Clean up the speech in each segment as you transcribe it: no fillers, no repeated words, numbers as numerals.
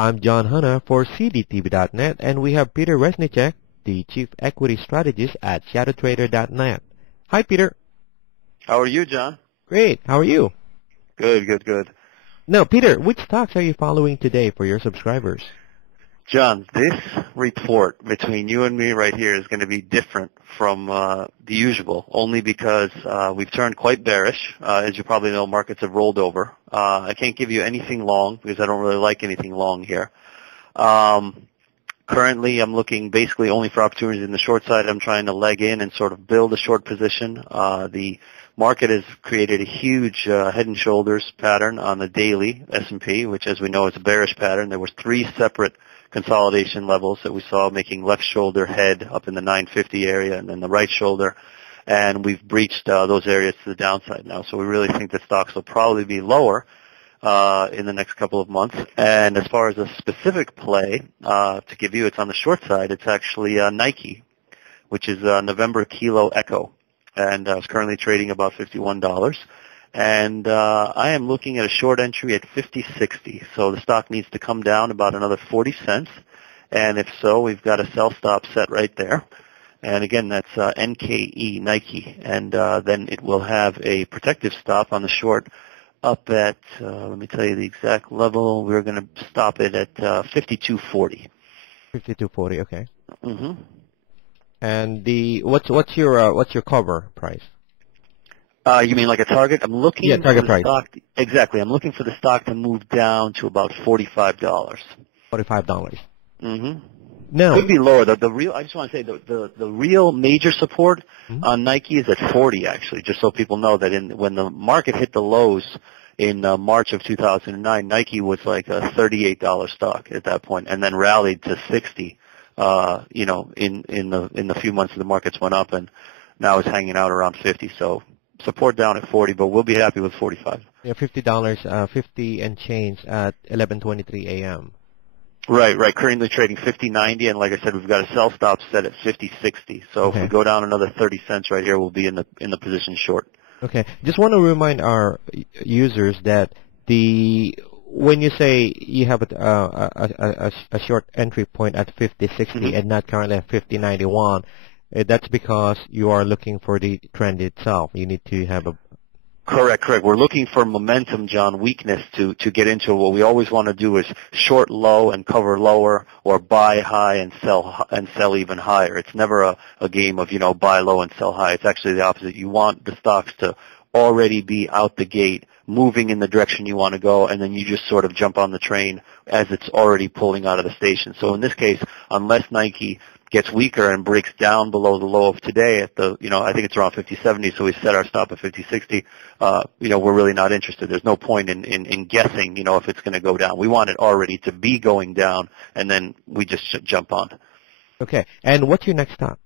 I'm John Hanna for CDTV.net, and we have Peter Reznicek, the Chief Equity Strategist at ShadowTrader.net. Hi, Peter. How are you, John? Great. How are you? Good. Now, Peter, which stocks are you following today for your subscribers? John, this report between you and me right here is going to be different from the usual, only because we've turned quite bearish. As you probably know, markets have rolled over. I can't give you anything long because I don't really like anything long here. Currently, I'm looking basically only for opportunities in the short side. I'm trying to leg in and sort of build a short position. The market has created a huge head and shoulders pattern on the daily S&P, which, as we know, is a bearish pattern. There were three separate consolidation levels that we saw, making left shoulder head up in the 950 area and then the right shoulder, and we've breached those areas to the downside now. So we really think that stocks will probably be lower in the next couple of months. And as far as a specific play to give you, it's on the short side. It's actually Nike, which is November Kilo Echo, and it's currently trading about $51. And I am looking at a short entry at 50.60. So the stock needs to come down about another 40 cents. And if so, we've got a sell stop set right there. And again, that's NKE, Nike. And then it will have a protective stop on the short up at, let me tell you the exact level. We're going to stop it at 52.40. 52.40, okay. Mm-hmm. And what's your cover price? You mean like a target? I'm looking target for the price. stock. Exactly. I'm looking for the stock to move down to about $45. $45. Mm-hmm. No. Could be lower. The real. I just want to say the real major support on Nike is at 40. Actually, just so people know that when the market hit the lows in March of 2009, Nike was like a $38 stock at that point, and then rallied to 60. In the few months the markets went up, and now it's hanging out around 50. So support down at 40, but we'll be happy with 45. Yeah, $50, 50 and change at 11:23 a.m. Right. Currently trading 50.90, and like I said, we've got a sell stop set at 50.60. So if we go down another 30 cents right here, we'll be in the position short. Okay. Just want to remind our users that when you say you have a short entry point at 50.60 and not currently at 50.91, that's because you are looking for the trend itself. You need to have a... Correct. We're looking for momentum, John, weakness to get into. What we always want to do is short low and cover lower, or buy high and sell even higher. It's never a game of, buy low and sell high. It's actually the opposite. You want the stocks to already be out the gate, moving in the direction you want to go, and then you just sort of jump on the train as it's already pulling out of the station. So in this case, unless Nike gets weaker and breaks down below the low of today at the, I think it's around 50.70, so we set our stop at 50.60, we're really not interested. There's no point in guessing, if it's going to go down. We want it already to be going down, and then we just jump on. Okay. And what's your next stock?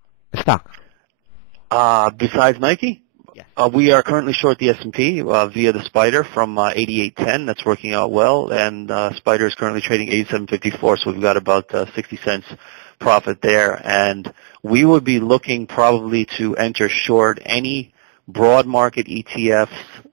Besides Nike? Yes. We are currently short the S&P via the Spider from 88.10. That's working out well, and Spider is currently trading 87.54, so we've got about 60 cents profit there. And we would be looking probably to enter short any broad market ETFs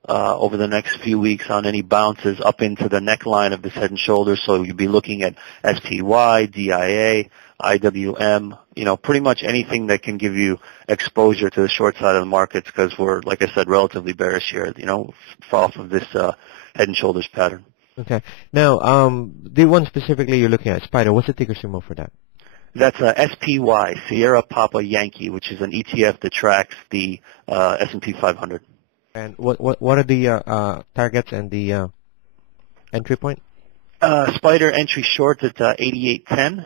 over the next few weeks on any bounces up into the neckline of this head and shoulders. So you'd be looking at SPY, DIA, IWM, pretty much anything that can give you exposure to the short side of the markets, because we're, like I said, relatively bearish here, off of this head and shoulders pattern. Okay. Now, the one specifically you're looking at, Spider, what's the ticker symbol for that? That's SPY, Sierra Papa Yankee, which is an ETF that tracks the S&P 500. And what are the targets and the entry point? Spider entry short at 88.10.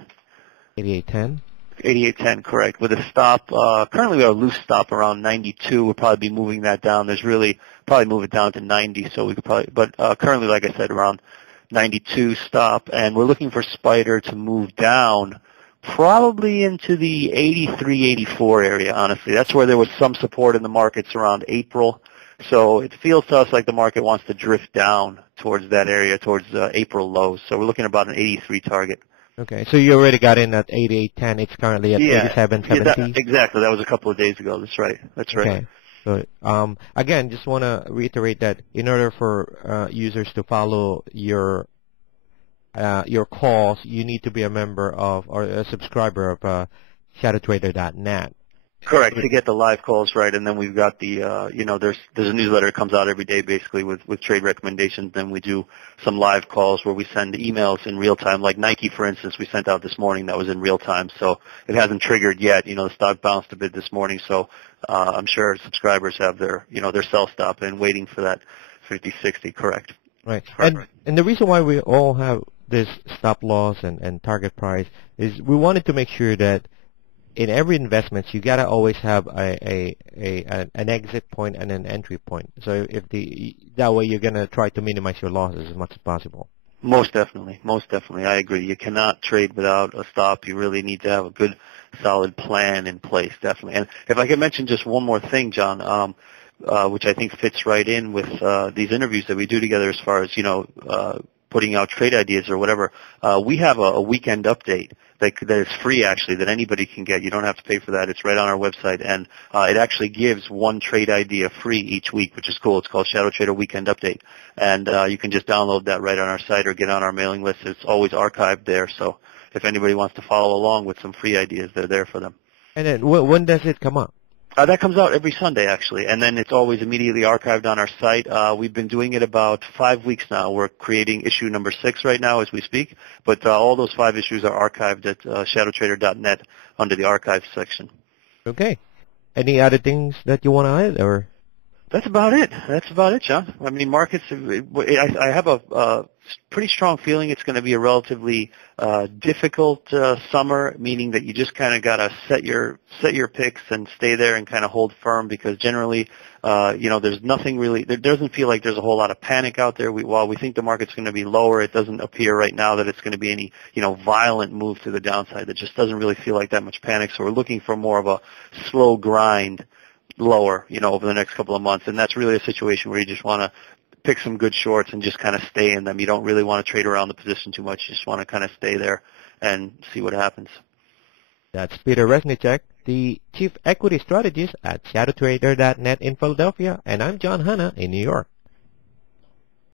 88.10. 88.10, correct. With a stop, currently we have a loose stop around 92. We'll probably be moving that down. Probably move it down to 90, so we could probably, but currently, like I said, around 92 stop. And we're looking for Spider to move down probably into the 83, 84 area, honestly. That's where there was some support in the markets around April. So it feels to us like the market wants to drift down towards that area, towards April lows. So we're looking at about an 83 target. Okay, so you already got in at 88.10. It's currently at 87.70. Exactly. That was a couple of days ago. That's right. Okay. So again, just want to reiterate that in order for users to follow your your calls, you need to be a member of or a subscriber of shadowtrader.net. Correct, to get the live calls, right, and then we've got the, there's a newsletter that comes out every day basically with trade recommendations. Then we do some live calls where we send emails in real time, like Nike, for instance, we sent out this morning that was in real time. So it hasn't triggered yet. The stock bounced a bit this morning, so I'm sure subscribers have their sell stop and waiting for that 50-60, correct. Right, and the reason why we all have this stop loss and target price is we wanted to make sure that in every investment, you gotta always have an exit point and an entry point. So that way you're gonna try to minimize your losses as much as possible. Most definitely, I agree. You cannot trade without a stop. You really need to have a good, solid plan in place, definitely. And if I could mention just one more thing, John, which I think fits right in with these interviews that we do together, as far as putting out trade ideas or whatever. We have a weekend update that is free, actually, that anybody can get. You don't have to pay for that. It's right on our website, and it actually gives one trade idea free each week, which is cool. It's called Shadow Trader Weekend Update, and you can just download that right on our site or get on our mailing list. It's always archived there, so if anybody wants to follow along with some free ideas, they're there for them. And then when does it come up? That comes out every Sunday, actually, and then it's always immediately archived on our site. We've been doing it about 5 weeks now. We're creating issue number 6 right now as we speak, but all those 5 issues are archived at shadowtrader.net under the archive section. Okay. Any other things that you want to add, or? That's about it, John. I mean, markets, I have a pretty strong feeling it's going to be a relatively difficult summer, meaning that you just kind of got to set your picks and stay there and kind of hold firm, because generally, there's nothing really, there doesn't feel like there's a whole lot of panic out there. While we think the market's going to be lower, it doesn't appear right now that it's going to be any, violent move to the downside. It just doesn't really feel like that much panic. So we're looking for more of a slow grind lower, over the next couple of months. And that's really a situation where you just want to pick some good shorts and just kind of stay in them. You don't really want to trade around the position too much. You just want to kind of stay there and see what happens. That's Peter Reznicek, the Chief Equity Strategist at shadowtrader.net in Philadelphia, and I'm John Hanna in New York.